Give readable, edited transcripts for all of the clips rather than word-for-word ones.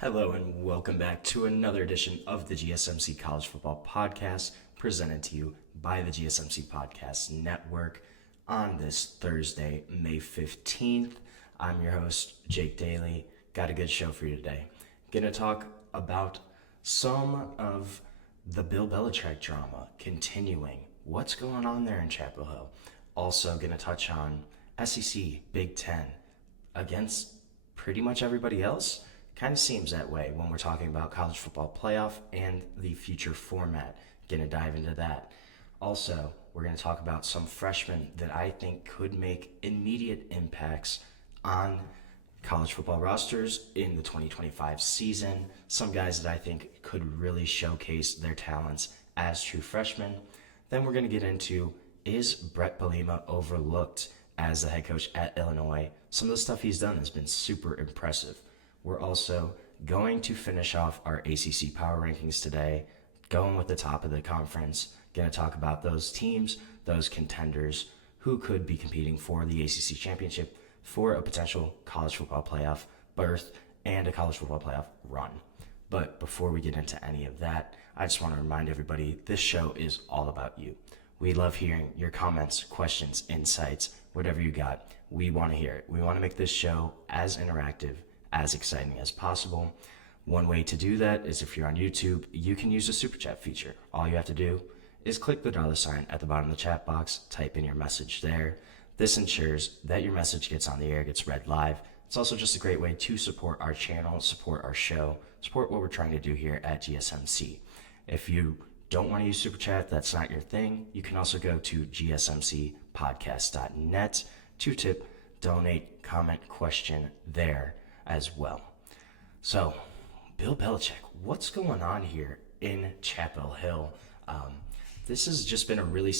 Hello and welcome back to another edition of the GSMC College Football Podcast, presented to you by the GSMC Podcast Network on this Thursday, May 15th. I'm your host, Jake Daly. Got a good show for you today. Gonna talk about some of the Bill Belichick drama continuing. What's going on there in Chapel Hill? Also gonna touch on SEC, Big Ten against pretty much everybody else. Kind of seems that way when we're talking about college football playoff and the future format. Gonna dive into that. Also, we're gonna talk about some freshmen that I think could make immediate impacts on college football rosters in the 2025 season. Some guys that I think could really showcase their talents as true freshmen. Then we're gonna get into, is Brett Bielema overlooked as the head coach at Illinois? Some of the stuff he's done has been super impressive. We're also going to finish off our ACC power rankings today, going with the top of the conference. Going to talk about those teams, those contenders who could be competing for the ACC championship, for a potential college football playoff berth and a college football playoff run. But before we get into any of that, I just want to remind everybody this show is all about you. We love hearing your comments, questions, insights, whatever you got. We want to hear it. We want to make this show as interactive, as exciting as possible. One way to do that is if you're on YouTube, you can use the super chat feature. All you have to do is click the $ at the bottom of the chat box, type in your message there. This ensures that your message gets on the air, gets read live. It's also just a great way to support our channel, support our show, support what we're trying to do here at GSMC. If you don't want to use super chat, that's not your thing, you can also go to GSMCPodcast.net to tip, donate, comment, question there as well. So, Bill Belichick, what's going on here in Chapel Hill? This has just been a really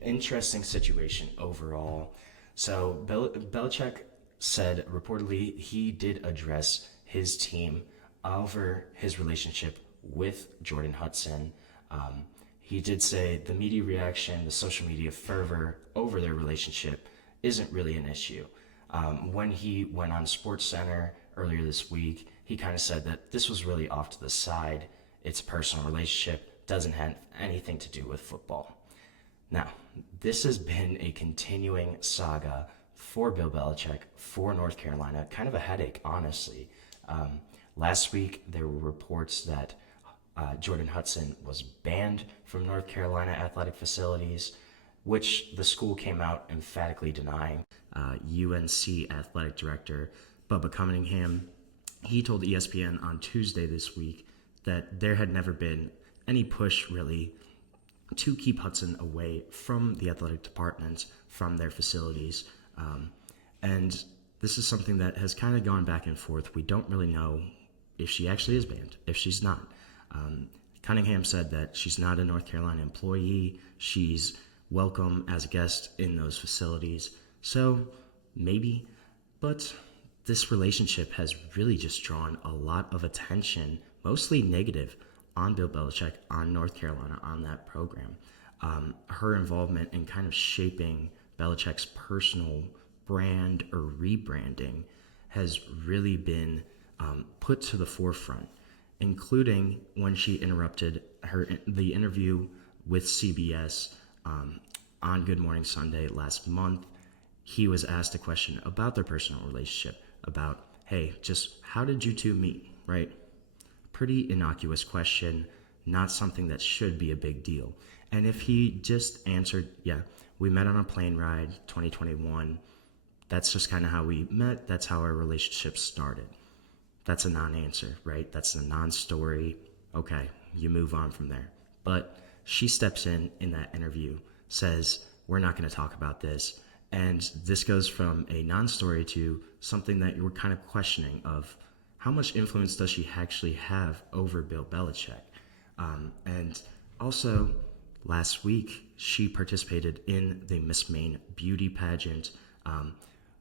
interesting situation overall. So, Belichick said reportedly he did address his team over his relationship with Jordon Hudson. He did say the media reaction, the social media fervor over their relationship isn't really an issue. When he went on SportsCenter earlier this week, he kind of said that this was really off to the side. It's a personal relationship, doesn't have anything to do with football. Now, this has been a continuing saga for Bill Belichick, for North Carolina, kind of a headache, honestly. Last week, there were reports that Jordon Hudson was banned from North Carolina athletic facilities, which the school came out emphatically denying. UNC athletic director Bubba Cunningham, he told ESPN on Tuesday this week that there had never been any push really to keep Hudson away from the athletic departments, from their facilities. And this is something that has kind of gone back and forth. We don't really know if she actually is banned, if she's not. Cunningham said that she's not a North Carolina employee. She's welcome as a guest in those facilities. So maybe, but this relationship has really just drawn a lot of attention, mostly negative, on Bill Belichick, on North Carolina, on that program. Her involvement in kind of shaping Belichick's personal brand or rebranding has really been put to the forefront, including when she interrupted the interview with CBS on Good Morning Sunday last month. He was asked a question about their personal relationship, about, hey, just how did you two meet, right? Pretty innocuous question, not something that should be a big deal. And if he just answered, yeah, we met on a plane ride, 2021, that's just kind of how we met, that's how our relationship started. That's a non-answer, right? That's a non-story. Okay, you move on from there. But she steps in that interview, says, we're not going to talk about this. And this goes from a non-story to something that you were kind of questioning of how much influence does she actually have over Bill Belichick? And also, last week, she participated in the Miss Maine beauty pageant,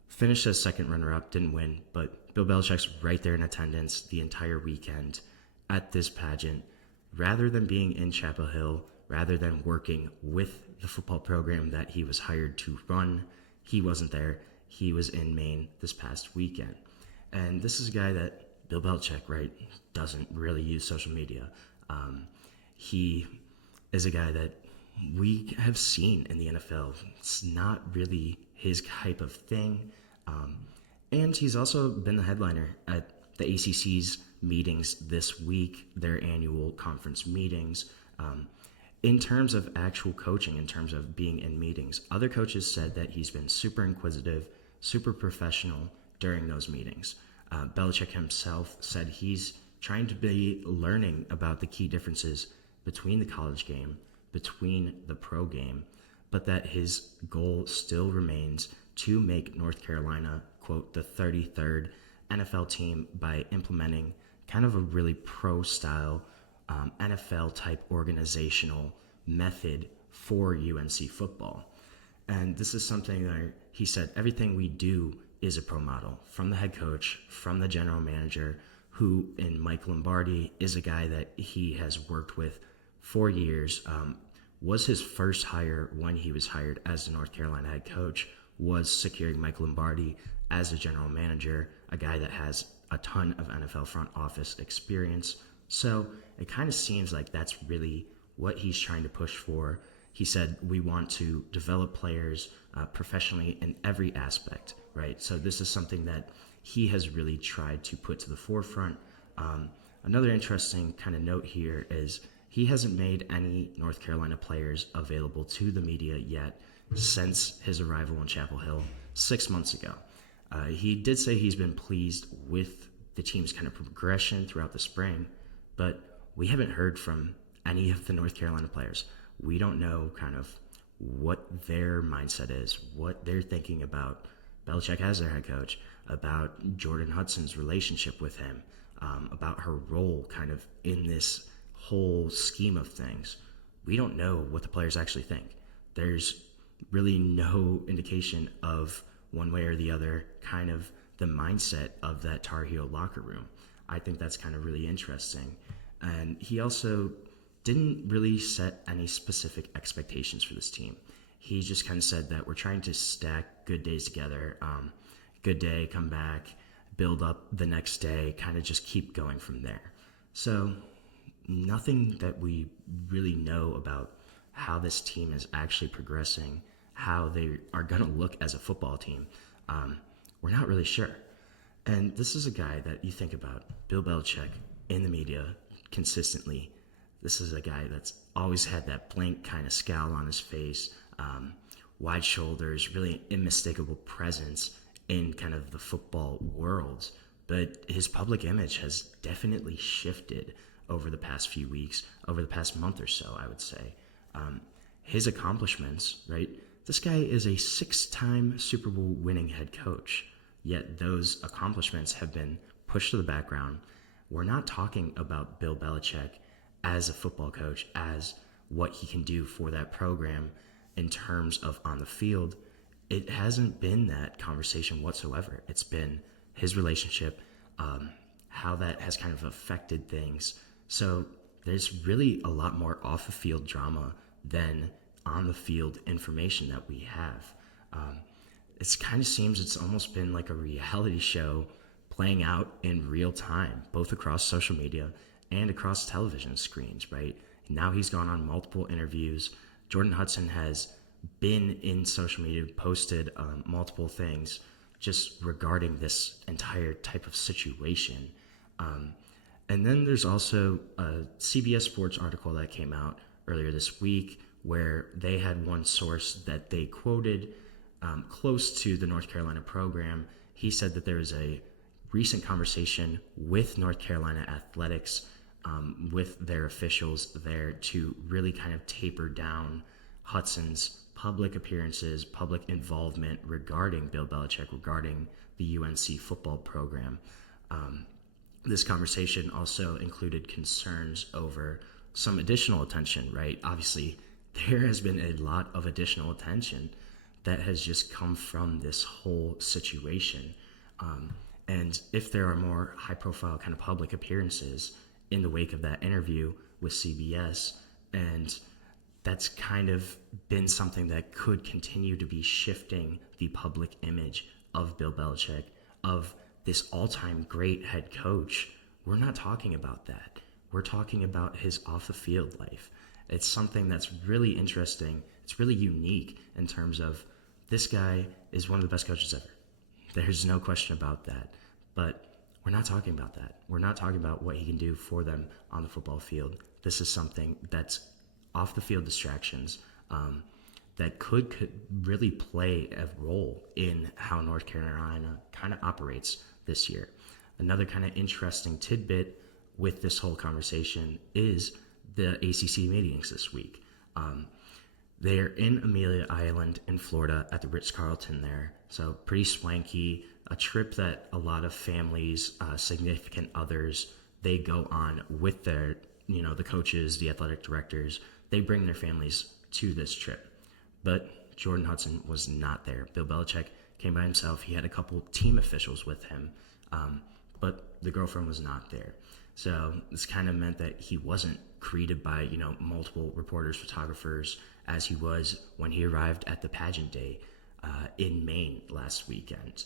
finished as second runner-up, didn't win, but Bill Belichick's right there in attendance the entire weekend at this pageant. Rather than being in Chapel Hill, rather than working with the football program that he was hired to run, he wasn't there. He was in Maine this past weekend. And this is a guy that Bill Belichick, right, doesn't really use social media. He is a guy that we have seen in the NFL. It's not really his type of thing. And he's also been the headliner at the ACC's meetings this week, their annual conference meetings. In terms of actual coaching, in terms of being in meetings, other coaches said that he's been super inquisitive, super professional during those meetings. Belichick himself said he's trying to be learning about the key differences between the college game, between the pro game, but that his goal still remains to make North Carolina, quote, the 33rd NFL team by implementing kind of a really pro-style NFL-type organizational method for UNC football. And this is something that he said, everything we do is a pro model, from the head coach, from the general manager, who in Mike Lombardi is a guy that he has worked with for years, was his first hire when he was hired as the North Carolina head coach, was securing Mike Lombardi as a general manager, a guy that has a ton of NFL front office experience. So it kind of seems like that's really what he's trying to push for. He said, we want to develop players professionally in every aspect, right? So this is something that he has really tried to put to the forefront. Another interesting kind of note here is he hasn't made any North Carolina players available to the media yet since his arrival in Chapel Hill 6 months ago. He did say he's been pleased with the team's kind of progression throughout the spring, but we haven't heard from any of the North Carolina players. We don't know kind of what their mindset is, what they're thinking about Belichick as their head coach, about Jordon Hudson's relationship with him, about her role kind of in this whole scheme of things. We don't know what the players actually think. There's really no indication of one way or the other kind of the mindset of that Tar Heel locker room. I think that's kind of really interesting. And he also didn't really set any specific expectations for this team. He just kind of said that we're trying to stack good days together. Good day, come back, build up the next day, kind of just keep going from there. So nothing that we really know about how this team is actually progressing, how they are going to look as a football team. We're not really sure. And this is a guy that you think about, Bill Belichick, in the media consistently. This is a guy that's always had that blank kind of scowl on his face, wide shoulders, really unmistakable presence in kind of the football world. But his public image has definitely shifted over the past few weeks, over the past month or so, I would say. His accomplishments, right? This guy is a 6-time Super Bowl winning head coach, yet those accomplishments have been pushed to the background. We're not talking about Bill Belichick as a football coach, as what he can do for that program in terms of on the field. It hasn't been that conversation whatsoever. It's been his relationship, how that has kind of affected things. So there's really a lot more off the field drama than on the field information that we have. It kind of seems it's almost been like a reality show playing out in real time, both across social media and across television screens, right? Now he's gone on multiple interviews. Jordon Hudson has been in social media, posted multiple things just regarding this entire type of situation. And then there's also a CBS Sports article that came out earlier this week where they had one source that they quoted close to the North Carolina program. He said that there was a recent conversation with North Carolina athletics, with their officials there to really kind of taper down Hudson's public appearances, public involvement regarding Bill Belichick, regarding the UNC football program. This conversation also included concerns over some additional attention, right? Obviously, there has been a lot of additional attention that has just come from this whole situation. And if there are more high-profile kind of public appearances in the wake of that interview with CBS, and that's kind of been something that could continue to be shifting the public image of Bill Belichick, of this all-time great head coach, we're not talking about that. We're talking about his off-the-field life. It's something that's really interesting. It's really unique in terms of this guy is one of the best coaches ever. There's no question about that. But we're not talking about that. We're not talking about what he can do for them on the football field. This is something that's off-the-field distractions that could really play a role in how North Carolina kind of operates this year. Another kind of interesting tidbit with this whole conversation is the ACC meetings this week. They're in Amelia Island in Florida at the Ritz-Carlton there. So pretty swanky, a trip that a lot of families, significant others, they go on with their, the coaches, the athletic directors. They bring their families to this trip. But Jordon Hudson was not there. Bill Belichick came by himself. He had a couple team officials with him, but the girlfriend was not there. So this kind of meant that he wasn't greeted by, multiple reporters, photographers, as he was when he arrived at the pageant day in Maine last weekend.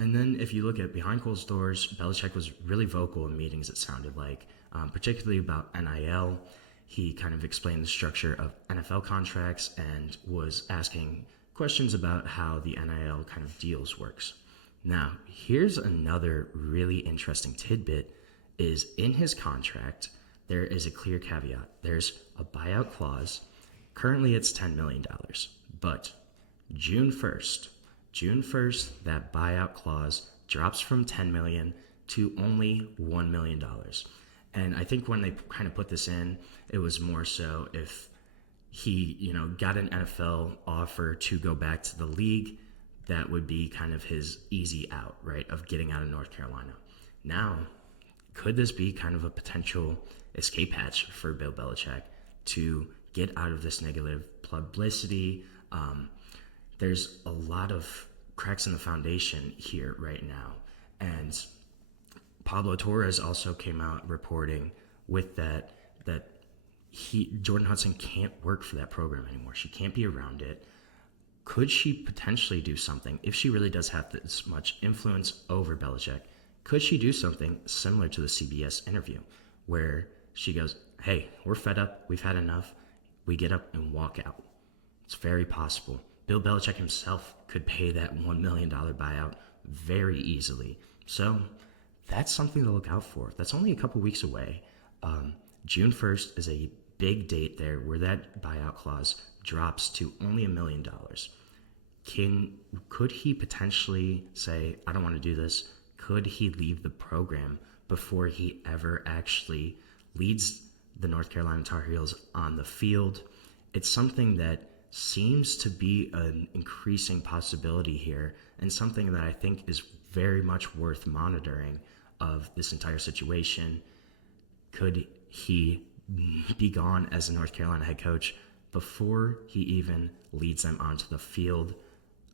And then if you look at behind closed doors, Belichick was really vocal in meetings, it sounded like, particularly about NIL. He kind of explained the structure of NFL contracts and was asking questions about how the NIL kind of deals works. Now, here's another really interesting tidbit is in his contract, there is a clear caveat. There's a buyout clause. Currently, it's $10 million, but June 1st, that buyout clause drops from $10 million to only $1 million. And I think when they kind of put this in, it was more so if he, got an NFL offer to go back to the league, that would be kind of his easy out, right, of getting out of North Carolina. Now, could this be kind of a potential escape hatch for Bill Belichick to get out of this negative publicity? There's a lot of cracks in the foundation here right now. And Pablo Torres also came out reporting with that Jordon Hudson can't work for that program anymore. She can't be around it. Could she potentially do something if she really does have this much influence over Belichick? Could she do something similar to the CBS interview where she goes, hey, we're fed up. We've had enough. We get up and walk out. It's very possible. Bill Belichick himself could pay that $1 million buyout very easily. So that's something to look out for. That's only a couple weeks away. June 1st is a big date there where that buyout clause drops to only $1 million. Could he potentially say, I don't want to do this? Could he leave the program before he ever actually leads the North Carolina Tar Heels on the field? It's something that seems to be an increasing possibility here and something that I think is very much worth monitoring of this entire situation. Could he be gone as a North Carolina head coach before he even leads them onto the field?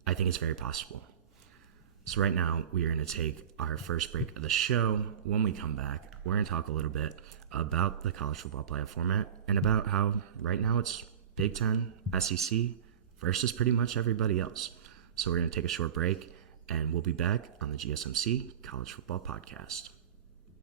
I think it's very possible. So right now, we are going to take our first break of the show. When we come back, we're going to talk a little bit about the college football playoff format and about how right now it's Big Ten, SEC versus pretty much everybody else. So we're going to take a short break, and we'll be back on the GSMC College Football Podcast.